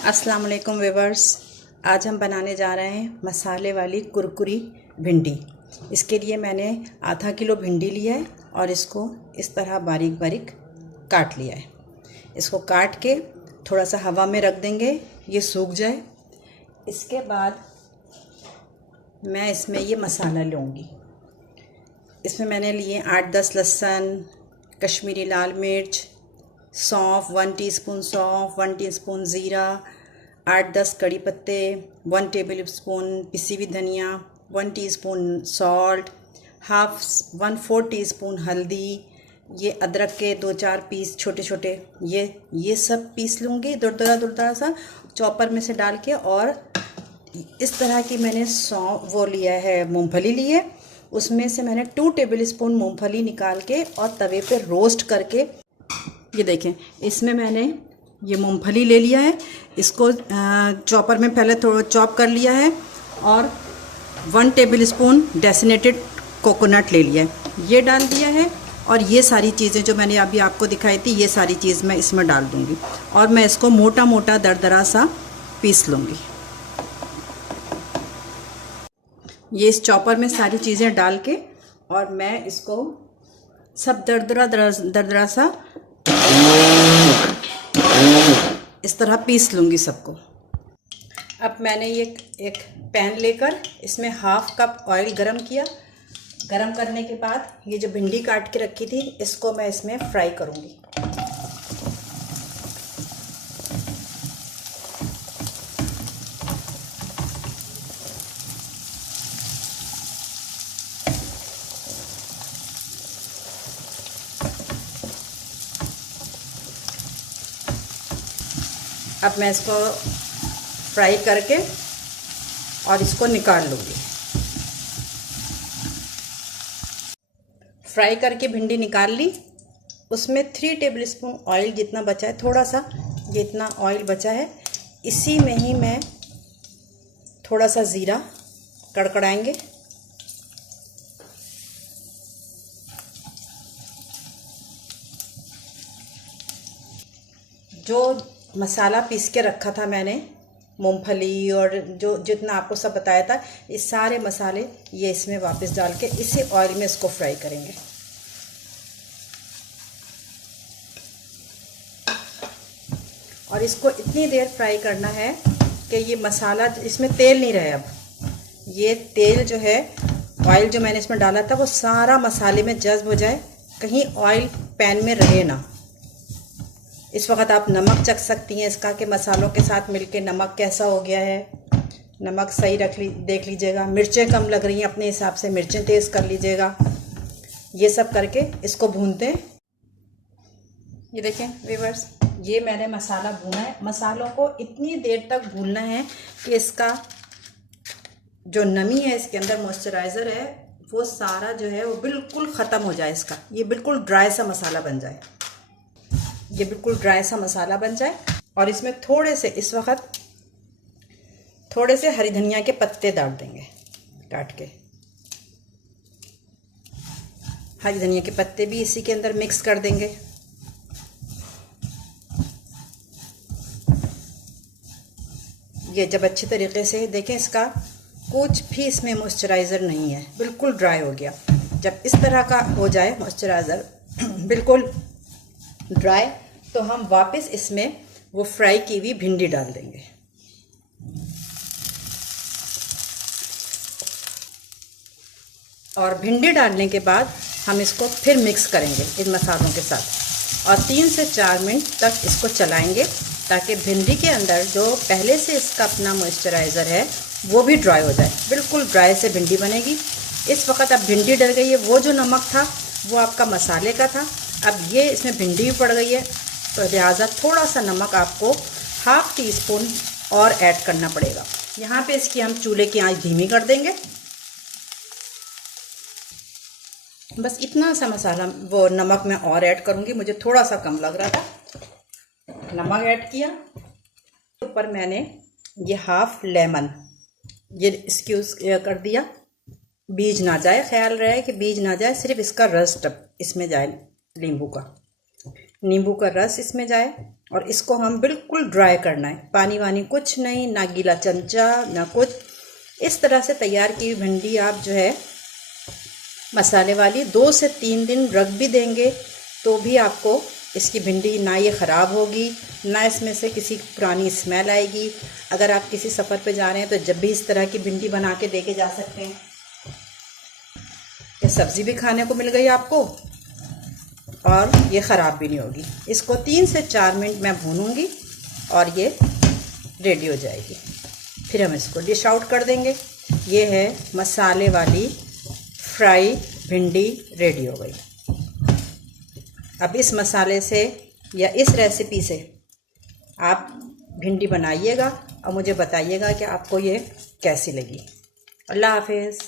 अस्सलाम वालेकुम व्यूवर्स। आज हम बनाने जा रहे हैं मसाले वाली कुरकुरी भिंडी। इसके लिए मैंने आधा किलो भिंडी लिया है और इसको इस तरह बारीक बारीक काट लिया है। इसको काट के थोड़ा सा हवा में रख देंगे, ये सूख जाए। इसके बाद मैं इसमें ये मसाला लूँगी। इसमें मैंने लिए 8-10 लहसुन, कश्मीरी लाल मिर्च, सौंफ 1 टीस्पून सौंफ, 1 टीस्पून ज़ीरा, 8-10 कड़ी पत्ते, 1 टेबल स्पून पिसी हुई धनिया, 1 टीस्पून सॉल्ट, 1/4 टीस्पून हल्दी, ये अदरक के 2-4 पीस छोटे छोटे, ये सब पीस लूँगी दुरदरा सा चॉपर में से डाल के। और इस तरह की मैंने वो लिया है, मूंगफली ली है। उसमें से मैंने 2 टेबल स्पून मूंगफली निकाल के और तवे पे रोस्ट करके, ये देखें, इसमें मैंने ये मूंगफली ले लिया है। इसको चॉपर में पहले थोड़ा चॉप कर लिया है और 1 टेबल स्पून डेसिनेटेड कोकोनट ले लिया है, ये डाल दिया है। और ये सारी चीज़ें जो मैंने अभी आपको दिखाई थी, ये सारी चीज़ मैं इसमें डाल दूँगी और मैं इसको मोटा मोटा दरदरा सा पीस लूँगी। ये इस चॉपर में सारी चीज़ें डाल के और मैं इसको सब दरदरा सा इस तरह पीस लूँगी सबको। अब मैंने ये एक पैन लेकर इसमें 1/2 कप ऑयल गरम किया। गरम करने के बाद ये जो भिंडी काट के रखी थी, इसको मैं इसमें फ्राई करूँगी। अब मैं इसको फ्राई करके और इसको निकाल लूँगी। फ्राई करके भिंडी निकाल ली। उसमें 3 टेबल स्पून ऑयल जितना बचा है, थोड़ा सा जितना ऑयल बचा है, इसी में ही मैं थोड़ा सा ज़ीरा कड़कड़ाएंगे। जो मसाला पीस के रखा था मैंने, मूंगफली और जो जितना आपको सब बताया था, इस सारे मसाले ये इसमें वापस डाल के इसी ऑयल में इसको फ्राई करेंगे। और इसको इतनी देर फ्राई करना है कि ये मसाला, इसमें तेल नहीं रहे। अब ये तेल जो है, ऑयल जो मैंने इसमें डाला था, वो सारा मसाले में जज्ब हो जाए, कहीं ऑयल पैन में रहे ना। इस वक्त आप नमक चख सकती हैं इसका कि मसालों के साथ मिलके नमक कैसा हो गया है। नमक सही देख लीजिएगा। मिर्चें कम लग रही हैं, अपने हिसाब से मिर्चें तेज़ कर लीजिएगा। ये सब करके इसको भूनते हैं। ये देखें व्यूअर्स, ये मैंने मसाला भूना है। मसालों को इतनी देर तक भूनना है कि इसका जो नमी है, इसके अंदर मॉइस्चराइज़र है, वो सारा जो है वो बिल्कुल ख़त्म हो जाए। इसका ये बिल्कुल ड्राई सा मसाला बन जाए, ये बिल्कुल ड्राई सा मसाला बन जाए। और इसमें थोड़े से, इस वक्त थोड़े से हरी धनिया के पत्ते डाल देंगे काट के। हरी धनिया के पत्ते भी इसी के अंदर मिक्स कर देंगे। ये जब अच्छे तरीके से देखें, इसका कुछ भी इसमें मॉइस्चराइज़र नहीं है, बिल्कुल ड्राई हो गया। जब इस तरह का हो जाए मॉइस्चराइज़र बिल्कुल ड्राई, तो हम वापस इसमें वो फ्राई की हुई भिंडी डाल देंगे। और भिंडी डालने के बाद हम इसको फिर मिक्स करेंगे इन मसालों के साथ और 3 से 4 मिनट तक इसको चलाएंगे, ताकि भिंडी के अंदर जो पहले से इसका अपना मॉइस्चराइज़र है वो भी ड्राई हो जाए। बिल्कुल ड्राई से भिंडी बनेगी। इस वक्त अब भिंडी डल गई है। वो जो नमक था वो आपका मसाले का था, अब ये इसमें भिंडी भी पड़ गई है, तो लिहाजा थोड़ा सा नमक आपको 1/2 टीस्पून और ऐड करना पड़ेगा। यहाँ पे इसकी हम चूल्हे की आंच धीमी कर देंगे। बस इतना सा मसाला, वो नमक मैं और ऐड करूँगी, मुझे थोड़ा सा कम लग रहा था। नमक ऐड किया। ऊपर मैंने ये 1/2 लेमन ये स्क्यूज़ कर दिया, बीज ना जाए, ख्याल रहे कि बीज ना जाए, सिर्फ इसका रस इसमें जाए, नींबू का रस इसमें जाए। और इसको हम बिल्कुल ड्राई करना है, पानी वानी कुछ नहीं, ना गीला चमचा ना कुछ। इस तरह से तैयार की हुई भिंडी आप जो है मसाले वाली 2 से 3 दिन रख भी देंगे तो भी आपको इसकी भिंडी ना ये ख़राब होगी, ना इसमें से किसी पुरानी स्मेल आएगी। अगर आप किसी सफ़र पे जा रहे हैं तो जब भी इस तरह की भिंडी बना के दे के जा सकते हैं। ये सब्ज़ी भी खाने को मिल गई आपको और ये ख़राब भी नहीं होगी। इसको 3 से 4 मिनट मैं भूनूंगी और ये रेडी हो जाएगी। फिर हम इसको डिश आउट कर देंगे। ये है मसाले वाली फ्राई भिंडी रेडी हो गई। अब इस मसाले से या इस रेसिपी से आप भिंडी बनाइएगा और मुझे बताइएगा कि आपको ये कैसी लगी। अल्लाह हाफिज़।